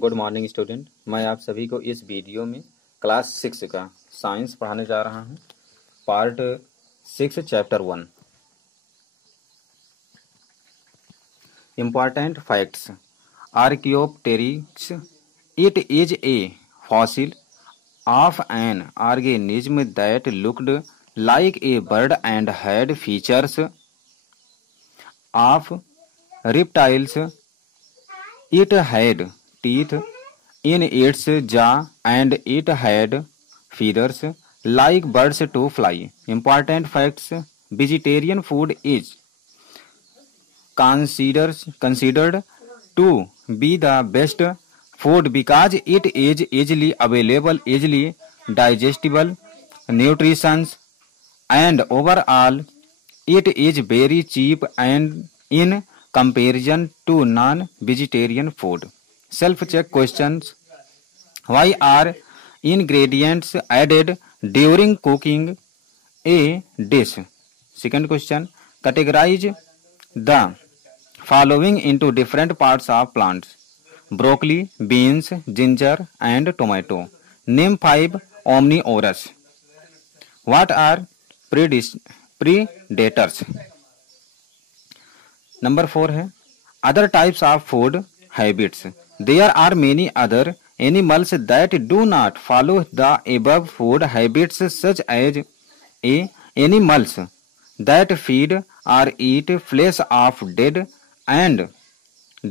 Good morning student. मैं आप सभी को इस वीडियो में क्लास 6 का साइंस पढ़ाने जा रहा हूं। Part 6 chapter 1 important facts. Archaeopteryx it is a fossil of an organism that looked like a bird and had features of reptiles. It had teeth in its jaw and it had feathers like birds to fly. Important facts: vegetarian food is considered to be the best food because it is easily available, easily digestible, nutritious, and overall it is very cheap and in comparison to non-vegetarian food. Self-check questions: why are ingredients added during cooking a dish? Second question: categorize the following into different parts of plants: broccoli, beans, ginger, and tomato. Name 5 omnivorous. What are predators? Number 4 है other types of food habits. There are many other animals that do not follow the above food habits, such as a animals that feed or eat flesh of dead and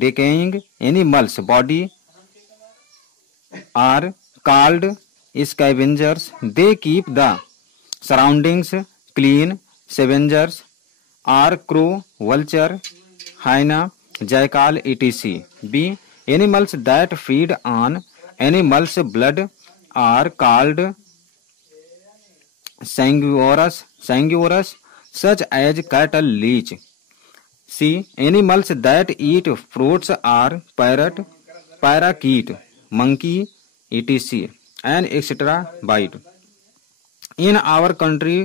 decaying animals' body are called scavengers. They keep the surroundings clean. Scavengers are crow, vulture, hyena, jackal, etc. B. Animals that feed on animals' blood are called sanguivores, such as cattle, leech. C. Animals that eat fruits are parrot, parakeet, monkey, etc. and etc. bite. In our country,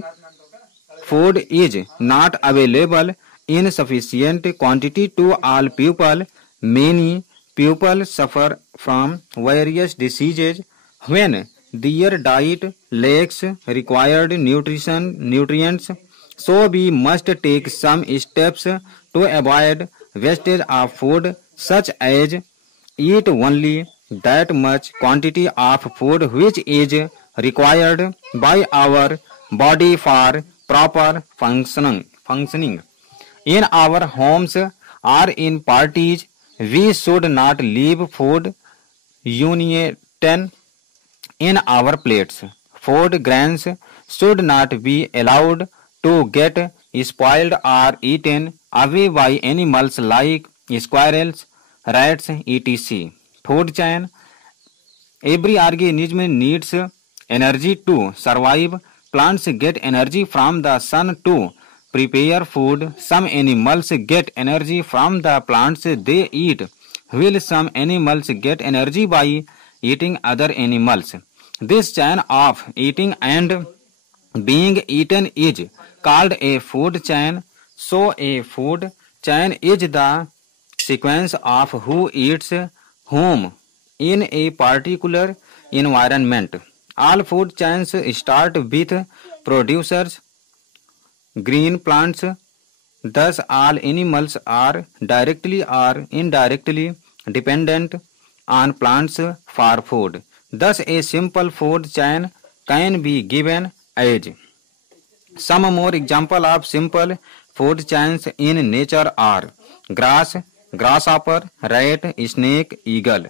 food is not available in sufficient quantity to all people. Many people suffer from various diseases when their diet lacks required nutrients. So we must take some steps to avoid wastage of food, such as eat only that much quantity of food which is required by our body for proper functioning. In our homes or in parties, we should not leave food uneaten in our plates. Food grains should not be allowed to get spoiled or eaten away by animals like squirrels, rats, etc. Food chain. Every organism needs energy to survive. Plants get energy from the sun to prepare food. Some animals get energy from the plants they eat, while some animals get energy by eating other animals. This chain of eating and being eaten is called a food chain. So a food chain is the sequence of who eats whom in a particular environment. All food chains start with producers, green plants. Thus all animals are directly or indirectly dependent on plants for food. Thus a simple food chain can be given as. Some more example of simple food chains in nature are grass, grasshopper, rat, snake, eagle,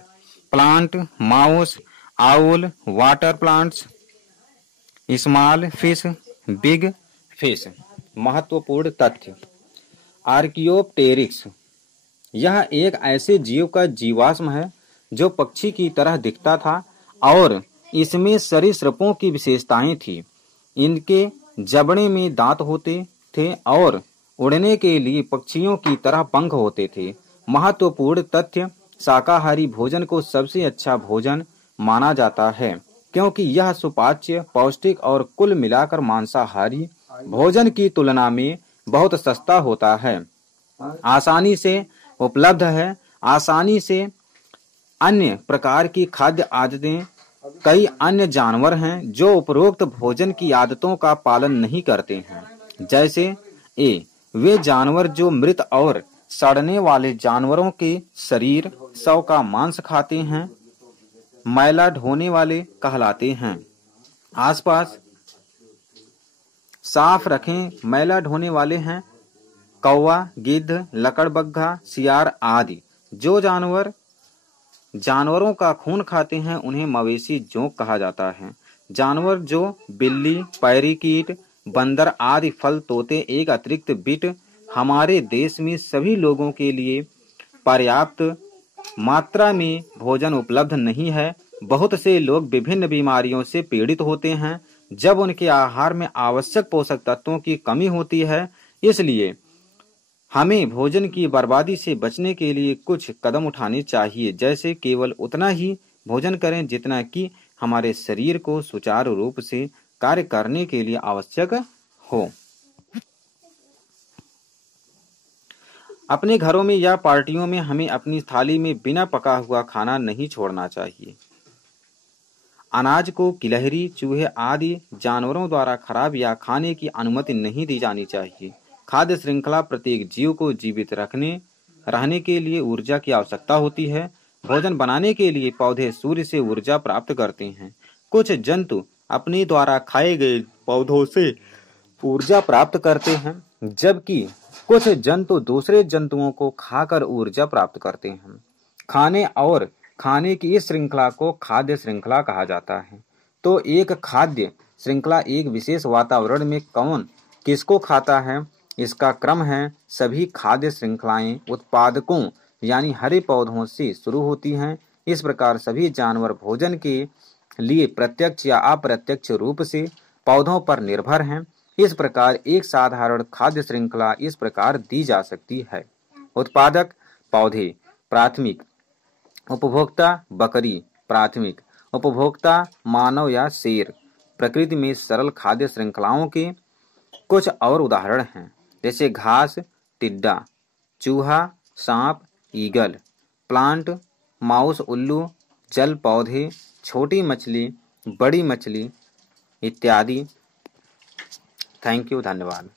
plant, mouse, owl, water plants, small fish, big fish. महत्वपूर्ण तथ्य: Archaeopteryx यह एक ऐसे जीव का जीवाश्म है जो पक्षी की तरह दिखता था और इसमें सरीसृपों की विशेषताएं थी। इनके जबड़े में दांत होते थे और उड़ने के लिए पक्षियों की तरह पंख होते थे। महत्वपूर्ण तथ्य: शाकाहारी भोजन को सबसे अच्छा भोजन माना जाता है क्योंकि यह सुपाच्य, पौष्टिक और कुल मिलाकर मांसाहारी भोजन की तुलना में बहुत सस्ता होता है, आसानी से उपलब्ध है, आसानी से अन्य प्रकार की खाद्य आदतें, कई अन्य जानवर हैं जो उपरोक्त भोजन की आदतों का पालन नहीं करते हैं। जैसे ए, वे जानवर जो मृत और सड़ने वाले जानवरों के शरीर, शव का मांस खाते हैं, मैला ढोने वाले कहलाते हैं। आसपास साफ रखें, मैला ढोने वाले हैं। कौवा, गिद्ध, लकड़बग्घा, सियार आदि जो जानवरों का खून खाते हैं उन्हें मवेशी जोंक कहा जाता है। जानवर जो बिल्ली, पैरीकीट, बंदर आदि फल तोते एक अतिरिक्त बिट हमारे देश में सभी लोगों के लिए पर्याप्त मात्रा में भोजन उपलब्ध नहीं है। बहुत से लोग विभिन्न बीमारियों से पीड़ित होते हैं जब उनके आहार में आवश्यक पोषक तत्वों की कमी होती है। इसलिए हमें भोजन की बर्बादी से बचने के लिए कुछ कदम उठाने चाहिए, जैसे केवल उतना ही भोजन करें जितना कि हमारे शरीर को सुचारू रूप से कार्य करने के लिए आवश्यक हो। अपने घरों में या पार्टियों में हमें अपनी थाली में बिना पका हुआ खाना नहीं छोड़ना चाहिए। अनाज को गिलहरी, चूहे आदि जानवरों द्वारा खराब या खाने की अनुमति नहीं दी जानी चाहिए। खाद्य श्रृंखला प्रत्येक जीव को जीवित रहने के लिए ऊर्जा की आवश्यकता होती है। भोजन बनाने के लिए पौधे सूर्य से ऊर्जा प्राप्त करते हैं। कुछ जंतु अपने द्वारा खाए गए पौधों से ऊर्जा प्राप्त करते हैं, जबकि कुछ जंतु दूसरे जंतुओं को खाकर ऊर्जा प्राप्त करते हैं। खाने और खाने की इस श्रृंखला को खाद्य श्रृंखला कहा जाता है। तो एक खाद्य श्रृंखला एक विशेष वातावरण में कौन किसको खाता है, इसका क्रम है। सभी खाद्य श्रृंखलाएं उत्पादकों यानी हरे पौधों से शुरू होती हैं। इस प्रकार सभी जानवर भोजन के लिए प्रत्यक्ष या अप्रत्यक्ष रूप से पौधों पर निर्भर हैं। इस प्रकार एक साधारण खाद्य श्रृंखला इस प्रकार दी जा सकती है। उत्पादक पौधे प्राथमिक, उपभोक्ता बकरी प्राथमिक, उपभोक्ता मानव या शेर। प्रकृति में सरल खाद्य श्रृंखलाओं के कुछ और उदाहरण हैं, जैसे घास, टिड्डा, चूहा, सांप, ईगल, प्लांट, माउस, उल्लू, जल पौधे, छोटी मछली, बड़ी मछली इत्यादि। थैंक यू, धन्यवाद।